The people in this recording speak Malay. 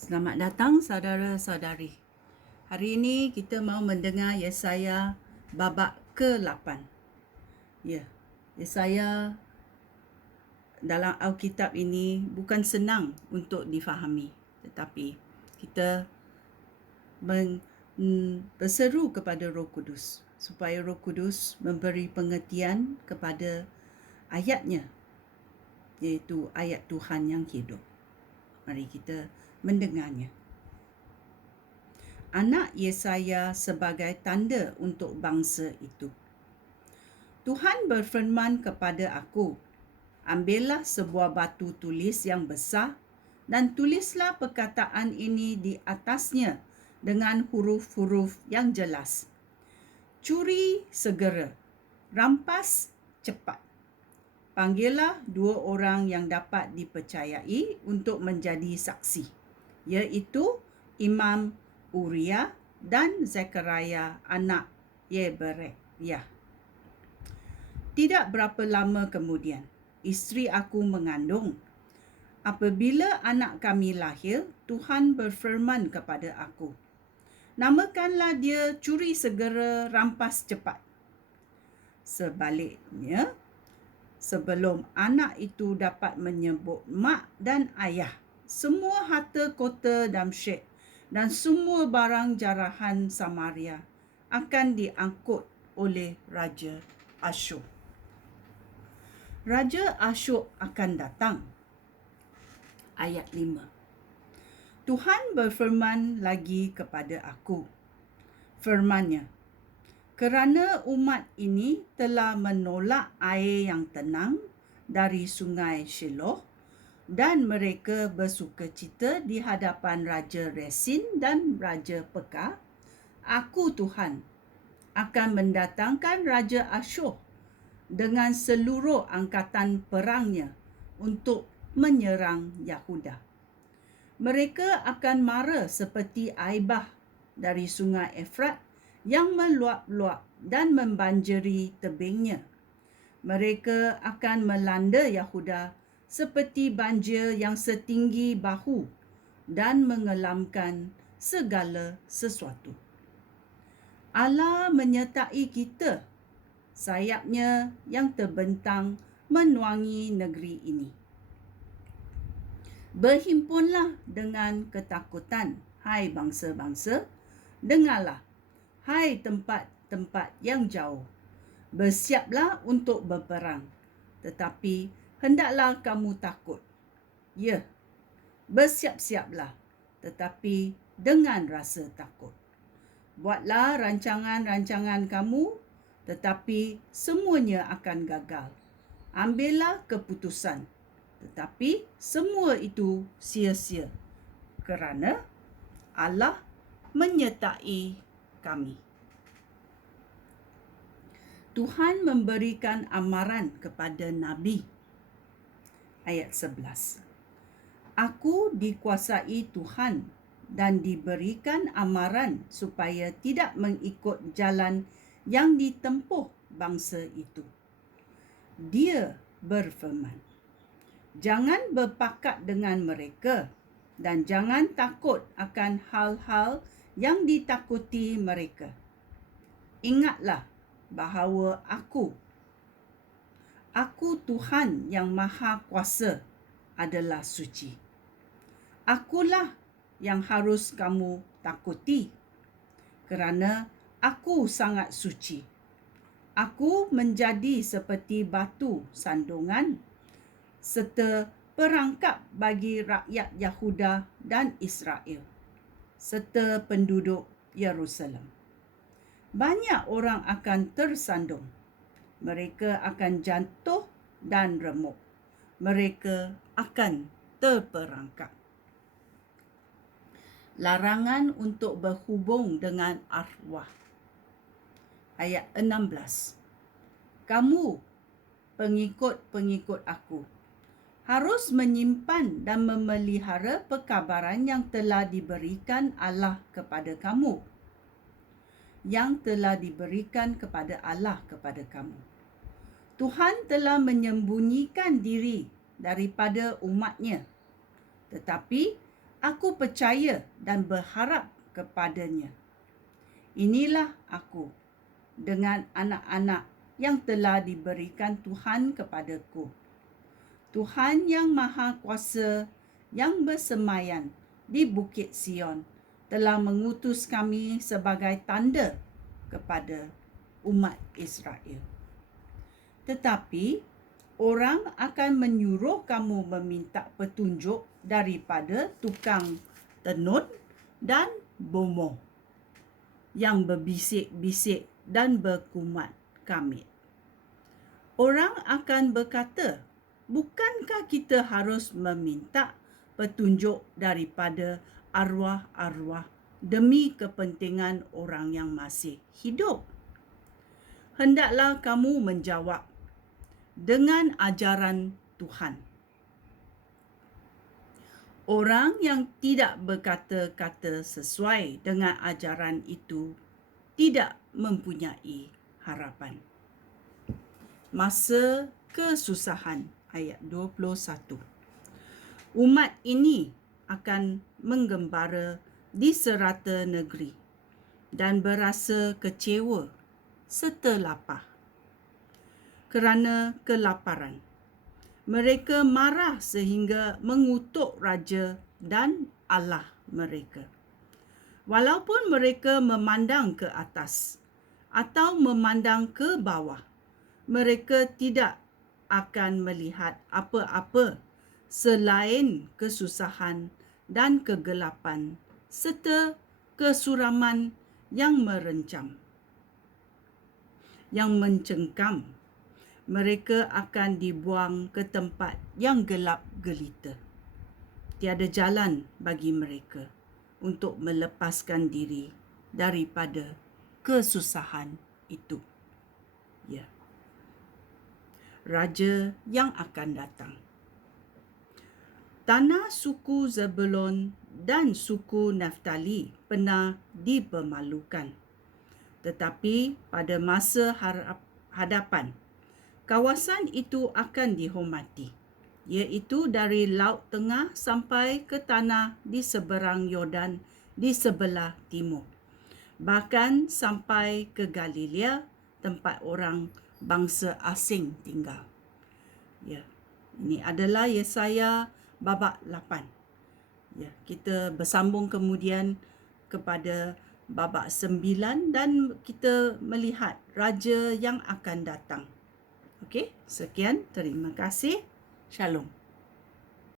Selamat datang saudara-saudari. Hari ini kita mau mendengar Yesaya babak ke-8. Ya, Yesaya dalam Alkitab ini bukan senang untuk difahami, tetapi kita berseru kepada Roh Kudus supaya Roh Kudus memberi pengertian kepada ayatnya, iaitu ayat Tuhan yang hidup. Mari kita mendengarnya. Anak Yesaya sebagai tanda untuk bangsa itu. Tuhan berfirman kepada aku, ambillah sebuah batu tulis yang besar dan tulislah perkataan ini di atasnya dengan huruf-huruf yang jelas. Curi segera, rampas cepat. Panggillah 2 orang yang dapat dipercayai untuk menjadi saksi, iaitu Imam Uriah dan Zekaria anak Yeberekyah. Tidak berapa lama kemudian, isteri aku mengandung. Apabila anak kami lahir, Tuhan berfirman kepada aku, namakanlah dia Curi Segera Rampas Cepat. Sebaliknya, sebelum anak itu dapat menyebut mak dan ayah, semua harta kota Damsyik dan semua barang jarahan Samaria akan diangkut oleh Raja Asyur. Raja Asyur akan datang. Ayat 5. Tuhan berfirman lagi kepada aku. Firman-Nya, kerana umat ini telah menolak air yang tenang dari sungai Shiloh, dan mereka bersukacita di hadapan Raja Resin dan Raja Pekah, aku Tuhan akan mendatangkan Raja Asyur dengan seluruh angkatan perangnya untuk menyerang Yahuda. Mereka akan mara seperti air bah dari sungai Efrat yang meluap-luap dan membanjiri tebingnya. Mereka akan melanda Yahuda seperti banjir yang setinggi bahu dan mengelamkan segala sesuatu. Allah menyertai kita, sayapnya yang terbentang menuangi negeri ini. Berhimpunlah dengan ketakutan, hai bangsa-bangsa, dengarlah, hai tempat-tempat yang jauh. Bersiaplah untuk berperang, tetapi hendaklah kamu takut. Ya, bersiap-siaplah, tetapi dengan rasa takut. Buatlah rancangan-rancangan kamu, tetapi semuanya akan gagal. Ambillah keputusan, tetapi semua itu sia-sia, kerana Allah menyertai kami. Tuhan memberikan amaran kepada Nabi. Ayat 11. Aku dikuasai Tuhan dan diberikan amaran supaya tidak mengikut jalan yang ditempuh bangsa itu. Dia berfirman, jangan berpakat dengan mereka dan jangan takut akan hal-hal yang ditakuti mereka. Ingatlah bahawa aku Tuhan yang Maha Kuasa adalah suci. Akulah yang harus kamu takuti, kerana aku sangat suci. Aku menjadi seperti batu sandungan serta perangkap bagi rakyat Yahuda dan Israel, serta penduduk Yerusalem. Banyak orang akan tersandung. Mereka akan jatuh dan remuk. Mereka akan terperangkap. Larangan untuk berhubung dengan arwah. Ayat 16. Kamu, pengikut-pengikut aku, harus menyimpan dan memelihara perkabaran yang telah diberikan Allah kepada kamu. Tuhan telah menyembunyikan diri daripada umatnya, tetapi Aku percaya dan berharap kepadanya. Inilah aku dengan anak-anak yang telah diberikan Tuhan kepadaku. Tuhan yang Maha Kuasa yang bersemayan di Bukit Sion telah mengutus kami sebagai tanda kepada umat Israel. Tetapi orang akan menyuruh kamu meminta petunjuk daripada tukang tenun dan bomoh yang berbisik-bisik dan berkumat kamit. Orang akan berkata, bukankah kita harus meminta petunjuk daripada arwah-arwah demi kepentingan orang yang masih hidup? Hendaklah kamu menjawab dengan ajaran Tuhan. Orang yang tidak berkata-kata sesuai dengan ajaran itu tidak mempunyai harapan. Masa kesusahan, ayat 21. Umat ini akan menggembara di serata negeri dan berasa kecewa serta lapar kerana kelaparan. Mereka marah sehingga mengutuk raja dan Allah mereka. Walaupun mereka memandang ke atas atau memandang ke bawah, mereka tidak akan melihat apa-apa selain kesusahan dan kegelapan serta kesuraman yang mencengkam. Mereka akan dibuang ke tempat yang gelap gelita. Tiada jalan bagi mereka untuk melepaskan diri daripada kesusahan itu. Ya. Raja yang akan datang. Tanah suku Zebulon dan suku Naftali pernah dipermalukan. Tetapi pada masa hadapan, kawasan itu akan dihormati, iaitu dari Laut Tengah sampai ke tanah di seberang Yordan di sebelah timur, bahkan sampai ke Galilea, tempat orang bangsa asing tinggal. Ya, ini adalah Yesaya babak 8. Ya, kita bersambung kemudian kepada babak 9 dan kita melihat raja yang akan datang. Okey, sekian. Terima kasih. Shalom.